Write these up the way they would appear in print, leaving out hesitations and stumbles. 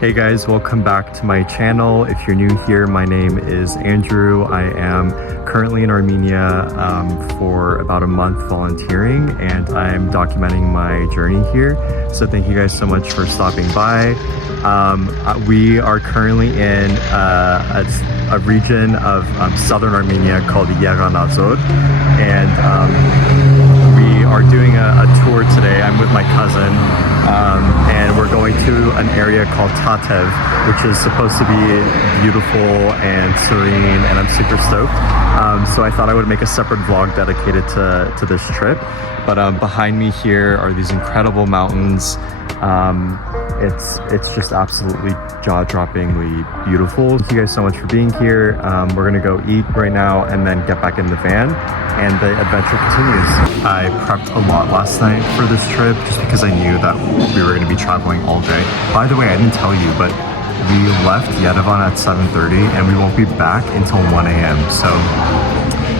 Hey guys, welcome back to my channel. If you're new here, my name is Andrew. I am currently in Armenia for about a month volunteering, and I'm documenting my journey here. So thank you guys so much for stopping by. We are currently in a region of southern Armenia called Yeganazor, and we are doing a tour today. I'm with my cousin, and we're going to an area called Tatev, which is supposed to be beautiful and serene, and I'm super stoked. So I thought I would make a separate vlog dedicated to this trip. But behind me here are these incredible mountains. It's just absolutely jaw-droppingly beautiful. Thank you guys so much for being here. We're gonna go eat right now and then get back in the van, and the adventure continues. I prepped a lot last night for this trip just because I knew that we were gonna be traveling all day. By the way, I didn't tell you, but we left Yerevan at 7:30 and we won't be back until 1 a.m. So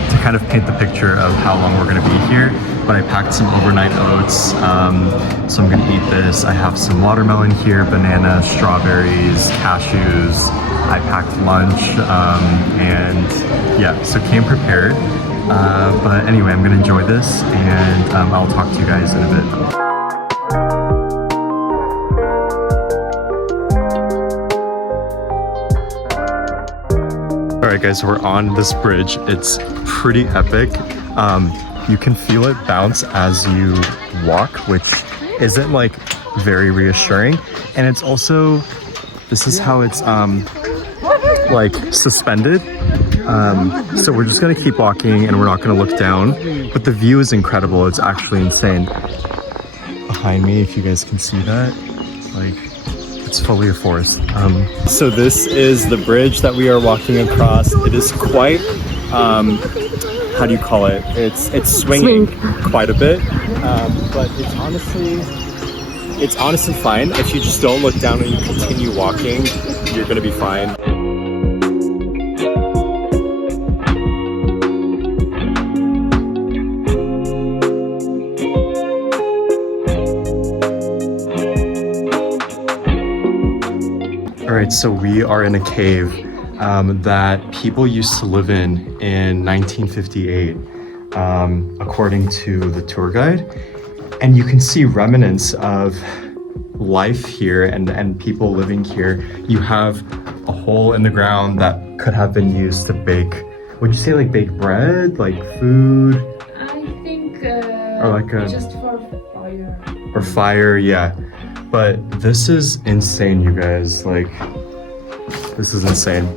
to kind of paint the picture of how long we're gonna be here, but I packed some overnight oats, so I'm gonna eat this. I have some watermelon here, bananas, strawberries, cashews. I packed lunch, and yeah, so came prepared. But anyway, I'm gonna enjoy this, and I'll talk to you guys in a bit. All right guys, so we're on this bridge. It's pretty epic. You can feel it bounce as you walk, which isn't like very reassuring. And it's also, this is how it's like suspended. So we're just gonna keep walking and we're not gonna look down, but the view is incredible. It's actually insane. Behind me, if you guys can see that, like, it's fully a forest. So this is the bridge that we are walking across. It is quite, how do you call it? It's swinging quite a bit, but it's honestly fine. If you just don't look down and you continue walking, you're gonna be fine. All right, so we are in a cave that people used to live in 1958, according to the tour guide. And you can see remnants of life here and people living here. You have a hole in the ground that could have been used to bake, would you say like bake bread, like food? I think or like just for fire. Or fire, yeah. But this is insane, you guys. Like, this is insane.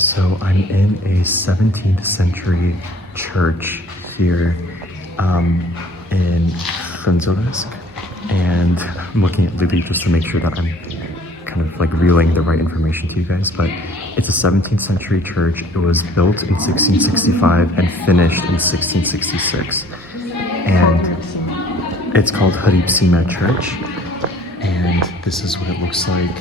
So I'm in a 17th century church here in Franzovsk, and I'm looking at Libby just to make sure that I'm kind of like relaying the right information to you guys, but it's a 17th century church. It was built in 1665 and finished in 1666, and it's called Haripsime Church, and this is what it looks like.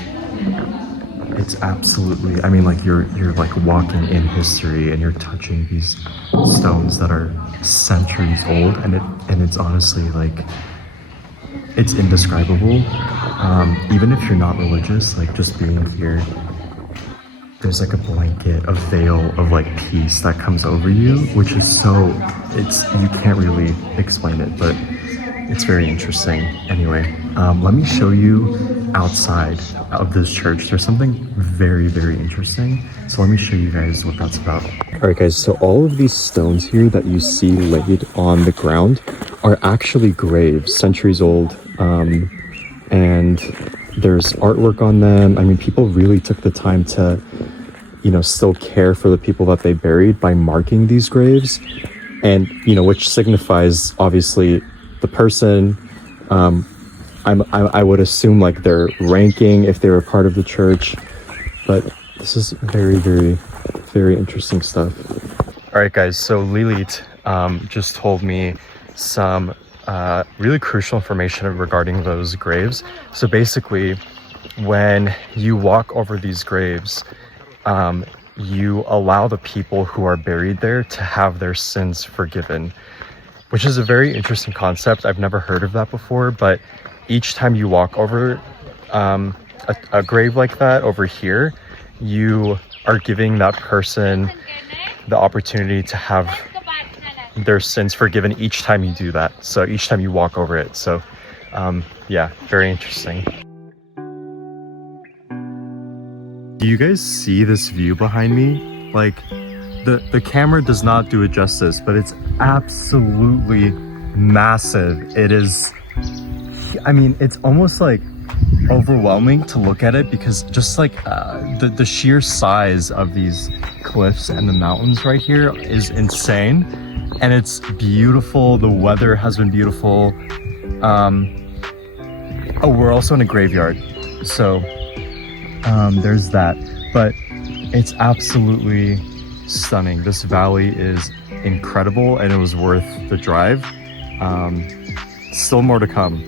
It's absolutely, I mean, like you're like walking in history and you're touching these stones that are centuries old, and it's honestly like, it's indescribable. Even if you're not religious, like just being here, there's like a blanket, a veil of like peace that comes over you, which is so, you can't really explain it, but it's very interesting. Anyway, let me show you outside of this church. There's something very, very interesting. So let me show you guys what that's about. All right, guys, so all of these stones here that you see laid on the ground are actually graves, centuries old. And there's artwork on them. I mean, people really took the time to, you know, still care for the people that they buried by marking these graves. And, you know, which signifies obviously the person, I would assume like their ranking if they were part of the church, but this is very, very Very interesting stuff. All right, guys. So Lilit just told me some really crucial information regarding those graves. So basically, when you walk over these graves, you allow the people who are buried there to have their sins forgiven, which is a very interesting concept. I've never heard of that before, but each time you walk over a grave like that over here, you are giving that person the opportunity to have their sins forgiven each time you do that. So each time you walk over it. So yeah, very interesting. Do you guys see this view behind me? Like, the camera does not do it justice, but it's absolutely massive. It is, I mean, it's almost like overwhelming to look at it, because just like the sheer size of these cliffs and the mountains right here is insane, and it's beautiful. The weather has been beautiful. Oh, we're also in a graveyard, so there's that, but it's absolutely stunning. This valley is incredible, and it was worth the drive. Still more to come.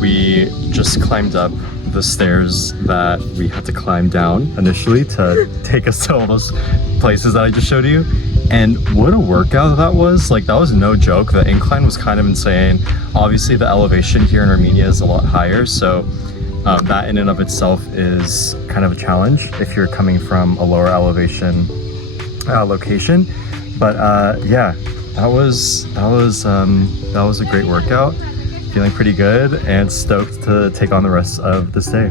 We just climbed up the stairs that we had to climb down initially to take us to all those places that I just showed you, and what a workout that was. Like, that was no joke. The incline was kind of insane. Obviously the elevation here in Armenia is a lot higher, so that in and of itself is kind of a challenge if you're coming from a lower elevation location. But yeah, that was a great workout. Feeling pretty good and stoked to take on the rest of this day.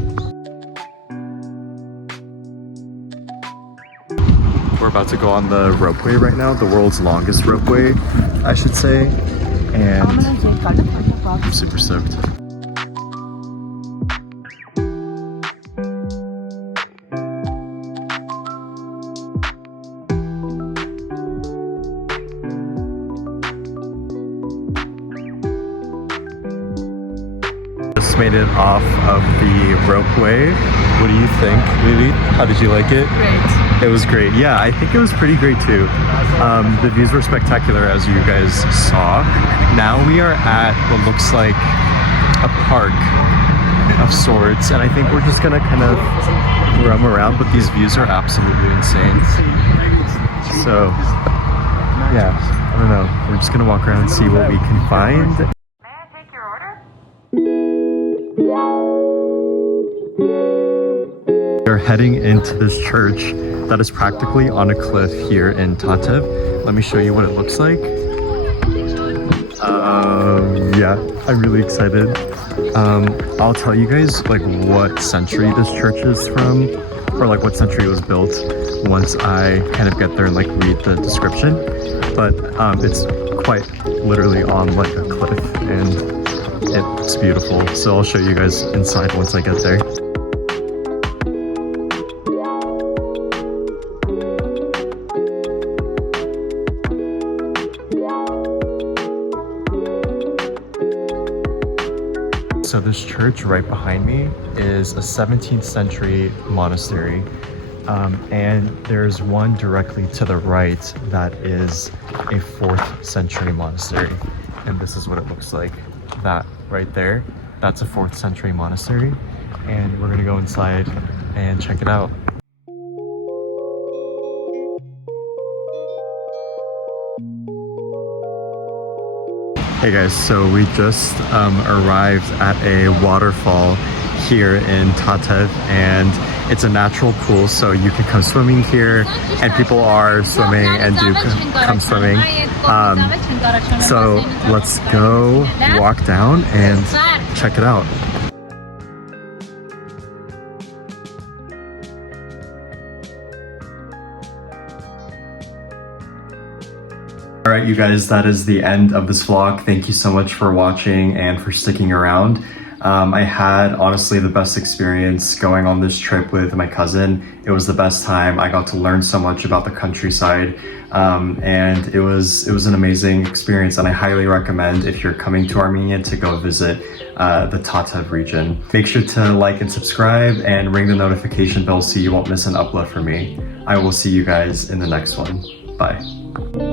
We're about to go on the ropeway right now, the world's longest ropeway, I should say, and I'm super stoked. Just made it off of the ropeway. What do you think, Lily? How did you like it? Great. It was great. Yeah, I think it was pretty great too. The views were spectacular, as you guys saw. Now we are at what looks like a park of sorts, and I think we're just gonna kind of roam around, but these views are absolutely insane. So yeah, I don't know. We're just gonna walk around and see what we can find. We're heading into this church that is practically on a cliff here in Tatev. Let me show you what it looks like. Yeah, I'm really excited. I'll tell you guys like what century this church is from, or like what century it was built, once I kind of get there and like read the description. But it's quite literally on like a cliff, and it's beautiful. So I'll show you guys inside once I get there. So this church right behind me is a 17th century monastery, and there's one directly to the right that is a 4th century monastery, and this is what it looks like. That right there, that's a 4th century monastery, and we're gonna go inside and check it out. Hey guys, so we just arrived at a waterfall here in Tatev, and it's a natural pool, so you can come swimming here, and people are swimming and do come swimming. So let's go walk down and check it out. All right, you guys, that is the end of this vlog. Thank you so much for watching and for sticking around. I had honestly the best experience going on this trip with my cousin. It was the best time. I got to learn so much about the countryside, and it was an amazing experience. And I highly recommend, if you're coming to Armenia, to go visit the Tatev region. Make sure to like and subscribe and ring the notification bell so you won't miss an upload from me. I will see you guys in the next one. Bye.